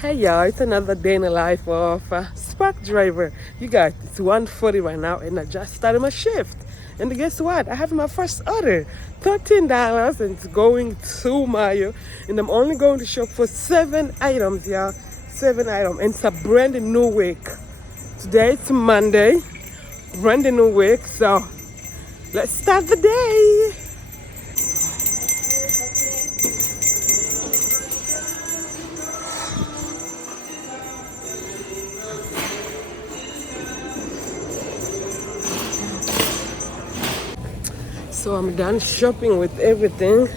Hey y'all, it's another day in the life of SparkDriver. You guys, it's 1:40 right now and I just started my shift. And guess what? I have my first order, $13, and it's going to Mayo. And I'm only going to shop for 7 items, y'all. 7 items. And it's a brand new week. Today it's Monday, brand new week. So let's start the day. So I'm done shopping with everything.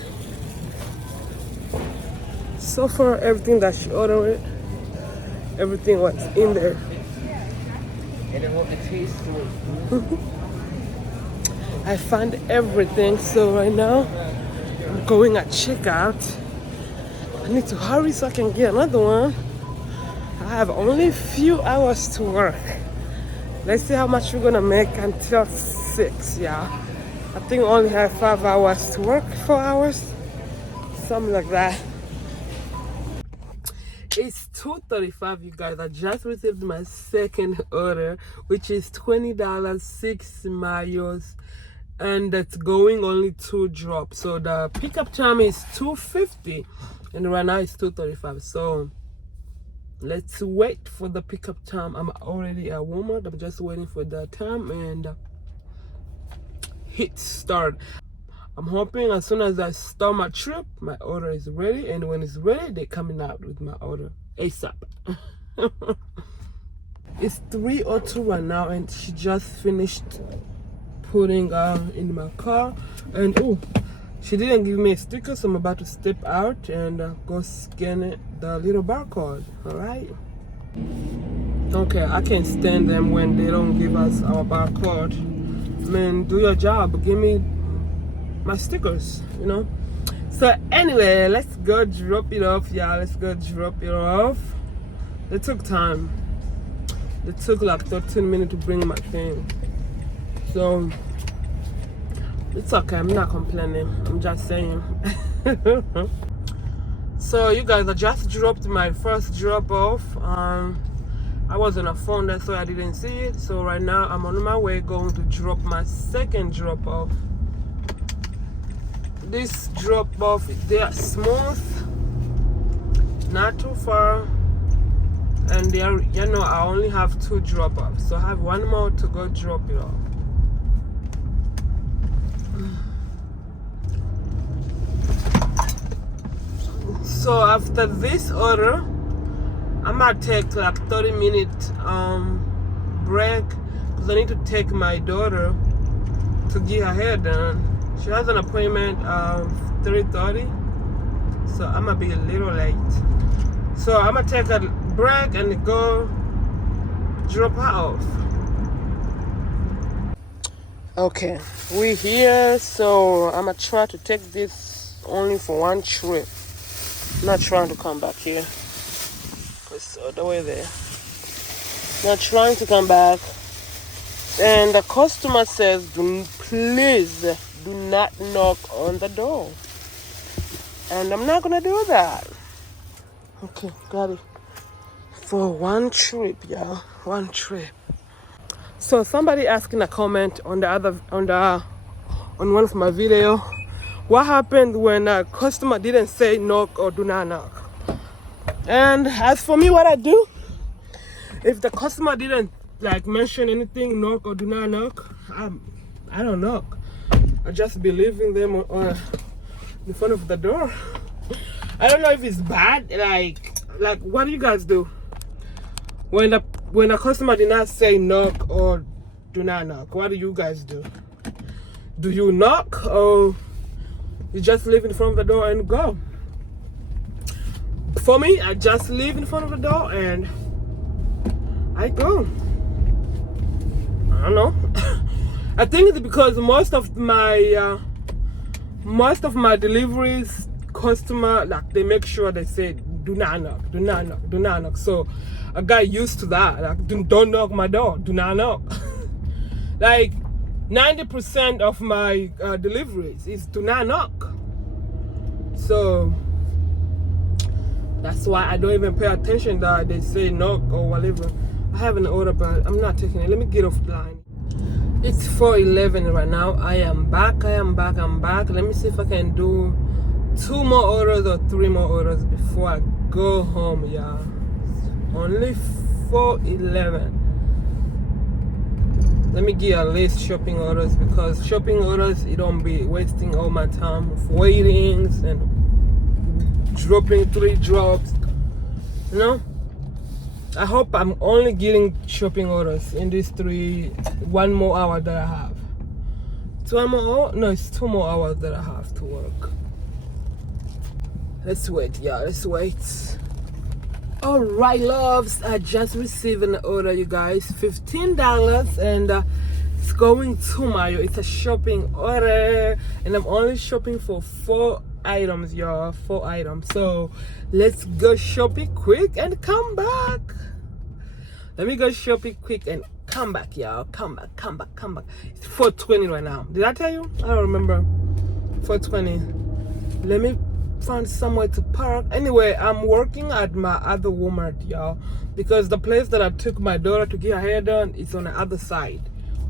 So far, everything that she ordered, everything was in there. And I hope it tastes good. I found everything. So right now, I'm going at checkout. I need to hurry so I can get another one. I have only a few hours to work. Let's see how much we're gonna make until 6, yeah. I think I only have 5 hours to work, 4 hours, something like that. It's 2:35, you guys. I just received my second order, which is $20, 6 miles, and that's going only 2 drops. So the pickup time is 2:50, and right now it's 2:35. So let's wait for the pickup time. I'm already at Walmart. I'm just waiting for the time and hit start. I'm hoping as soon as I start my trip, my order is ready, and when it's ready, they're coming out with my order ASAP. It's 3:02 right now, and she just finished putting in my car, and oh, she didn't give me a sticker, so I'm about to step out and go scan it, the little barcode. All right. Okay, I can't stand them when they don't give us our barcode. Man, do your job. Give me my stickers, you know. So anyway, let's go drop it off, y'all. Let's go drop it off. It took time. It took like 13 minutes to bring my thing. So it's okay. I'm not complaining. I'm just saying. So you guys, I just dropped my first drop off. I was on a phone, that's why I didn't see it. So right now I'm on my way going to drop my second drop off. This drop off, they are smooth, not too far, and they are, you know, I only have 2 drop offs, so I have 1 more to go drop it off. So after this order, I might take like 30-minute break because I need to take my daughter to get her hair done. She has an appointment of 3:30, so I'm gonna be a little late. So I'm gonna take a break and go drop her off. Okay, we're here, so I'm gonna try to take this only for 1 trip. I'm not trying to come back here. It's all the way there. Not trying to come back. And the customer says, please do not knock on the door. And I'm not gonna do that. Okay, got it. For 1 trip, y'all. 1 trip. So somebody asked in a comment on on one of my video, what happened when a customer didn't say knock or do not knock? And as for me, what I do, if the customer didn't like mention anything, knock or do not knock, I don't knock. I just be leaving them in front of the door. I don't know if it's bad. Like what do you guys do when a customer did not say knock or do not knock? What do you guys do? Do you knock or you just leave in front of the door and go? For me, I just leave in front of the door and I go. I don't know. I think it's because most of my deliveries, customer, like, they make sure they say do not knock, do not knock, do not knock. So I got used to that. Like, don't knock my door, do not knock. Like 90% of my deliveries is do not knock. So That's why I don't even pay attention that they say no or whatever. I have an order, but I'm not taking it. Let me get off the line. It's 4:11 right now. I am back. Let me see if I can do 2 more orders or 3 more orders before I go home, y'all. Only 4:11. Let me get at least shopping orders, because shopping orders, it don't be wasting all my time of waitings and dropping 3 drops, you know. I hope I'm only getting shopping orders in these 1 more hour that I have. 2 more? No, it's 2 more hours that I have to work. Let's wait, yeah, let's wait. All right, loves, I just received an order, you guys. $15, and it's going to Mayo. It's a shopping order, and I'm only shopping for 4 items, y'all. 4 items. So let's go shopping quick and come back. Let me go shopping quick and come back, y'all. Come back. It's 4:20 right now. Did I tell you? I don't remember. 4:20. Let me find somewhere to park. Anyway, I'm working at my other Walmart, y'all, because the place that I took my daughter to get her hair done is on the other side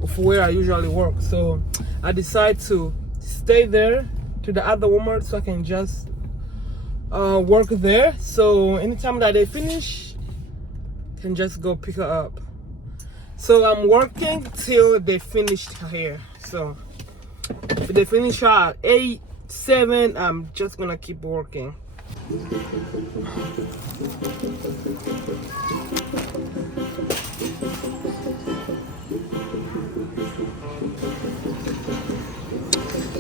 of where I usually work. So I decided to stay there to the other Walmart so I can just work there. So anytime that they finish, I can just go pick her up. So I'm working till they finished her hair. So if they finish her at 8, 7, I'm just gonna keep working.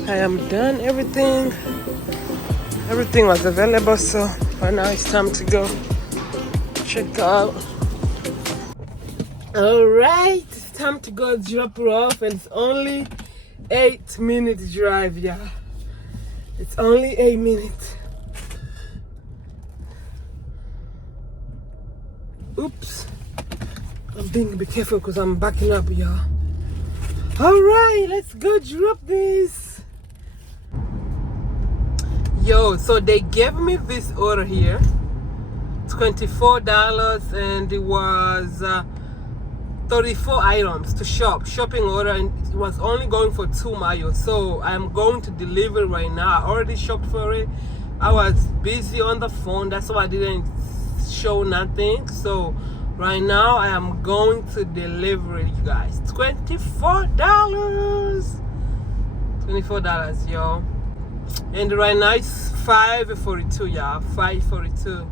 I am done everything. Everything was available, so right now it's time to go check out. All right, it's time to go drop her off, and it's only 8-minute drive, yeah. It's only 8 minutes. Oops. I'm being be careful because I'm backing up, y'all. All right, let's go drop this. Yo, so they gave me this order here. $24, and it was 34 items to shopping order, and it was only going for 2 miles. So I'm going to deliver right now. I already shopped for it. I was busy on the phone, that's why I didn't show nothing. So right now I am going to deliver it, you guys. $24, y'all. And right now it's 5:42, y'all. 5:42.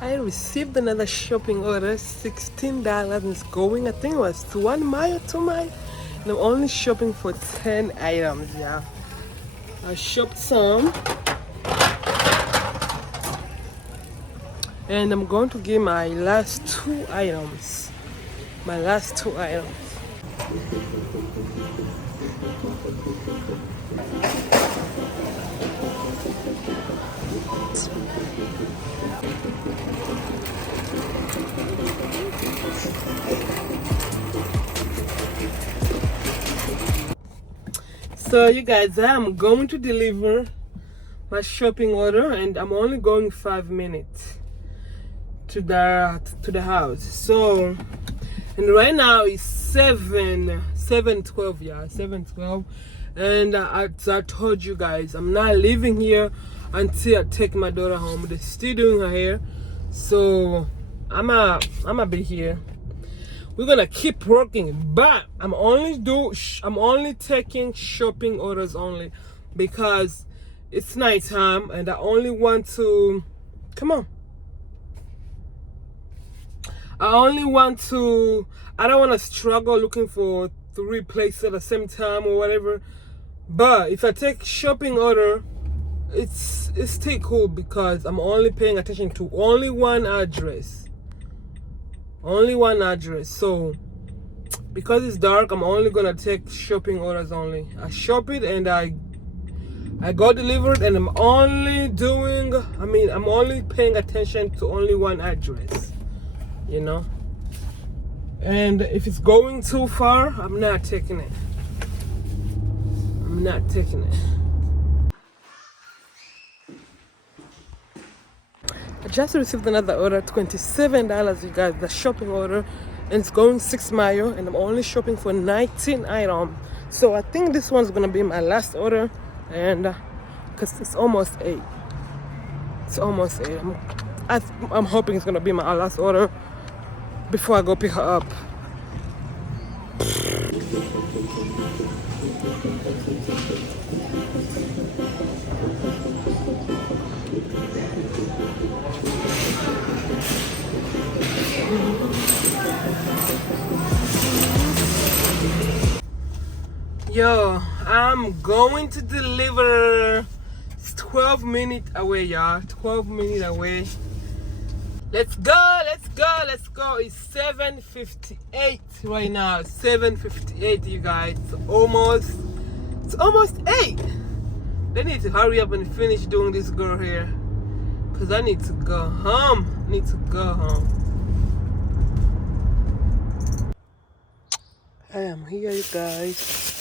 I received another shopping order, $16, and it's going, I think it was to 1 mile, 2 miles. And I'm only shopping for 10 items, yeah. I shopped some. And I'm going to get my last 2 items. My last 2 items. So you guys, I'm going to deliver my shopping order, and I'm only going 5 minutes to the house. So, and right now it's 7:12, yeah, 7:12. And as I told you guys, I'm not leaving here until I take my daughter home. They're still doing her hair, so I'm be here. We're gonna keep working, but I'm only taking shopping orders only, because it's nighttime and I only want to I don't want to struggle looking for 3 places at the same time or whatever. But if I take shopping order, it's still cool, because I'm only paying attention to only one address. So because it's dark, I'm only gonna take shopping orders only. I shop it and I go delivered, and I'm only paying attention to only one address, you know. And if it's going too far, I'm not taking it. I just received another order, $27, you guys, the shopping order, and it's going 6 miles, and I'm only shopping for 19 items. So I think this one's gonna be my last order, and because it's almost 8. It's almost 8. I'm hoping it's gonna be my last order before I go pick her up. Yo, I'm going to deliver. It's 12 minutes away, y'all. 12 minutes away. Let's go, let's go, let's go. It's 7:58 right now. 7:58, you guys. It's almost 8. They need to hurry up and finish doing this girl here, because I need to go home. I am here, you guys.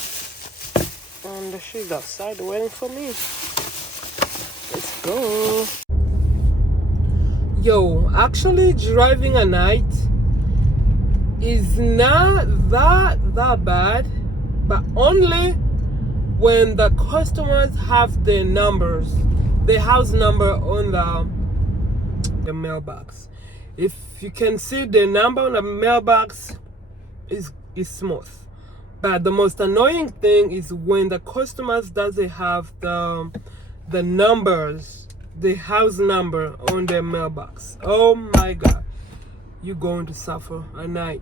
And she's outside waiting for me. Let's go. Yo, actually driving at night is not that bad, but only when the customers have their numbers, their house number on the mailbox. If you can see the number on the mailbox, is smooth. But the most annoying thing is when the customers doesn't have the numbers, the house number on their mailbox. Oh my God, you're going to suffer at night.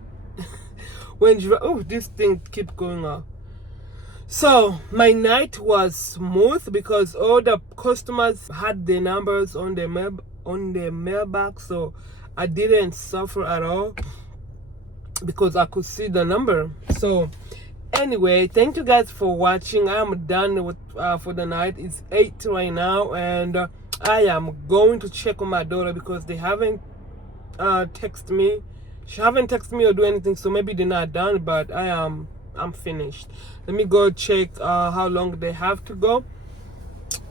This thing keep going up. So my night was smooth because all the customers had their numbers on their mailbox, so I didn't suffer at all because I could see the number. So anyway, thank you guys for watching. I am done with for the night. It's 8 right now, and I am going to check on my daughter because they haven't texted me. She haven't texted me or do anything, so maybe they're not done, but I'm finished. Let me go check how long they have to go.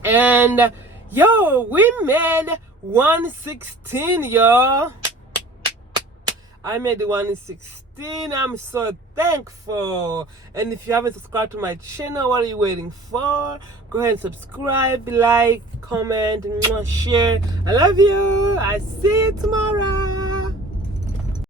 And yo, we made 116, y'all. I made the 116. I'm so thankful. And if you haven't subscribed to my channel, what are you waiting for? Go ahead and subscribe, like, comment, and share. I love you. I see you tomorrow.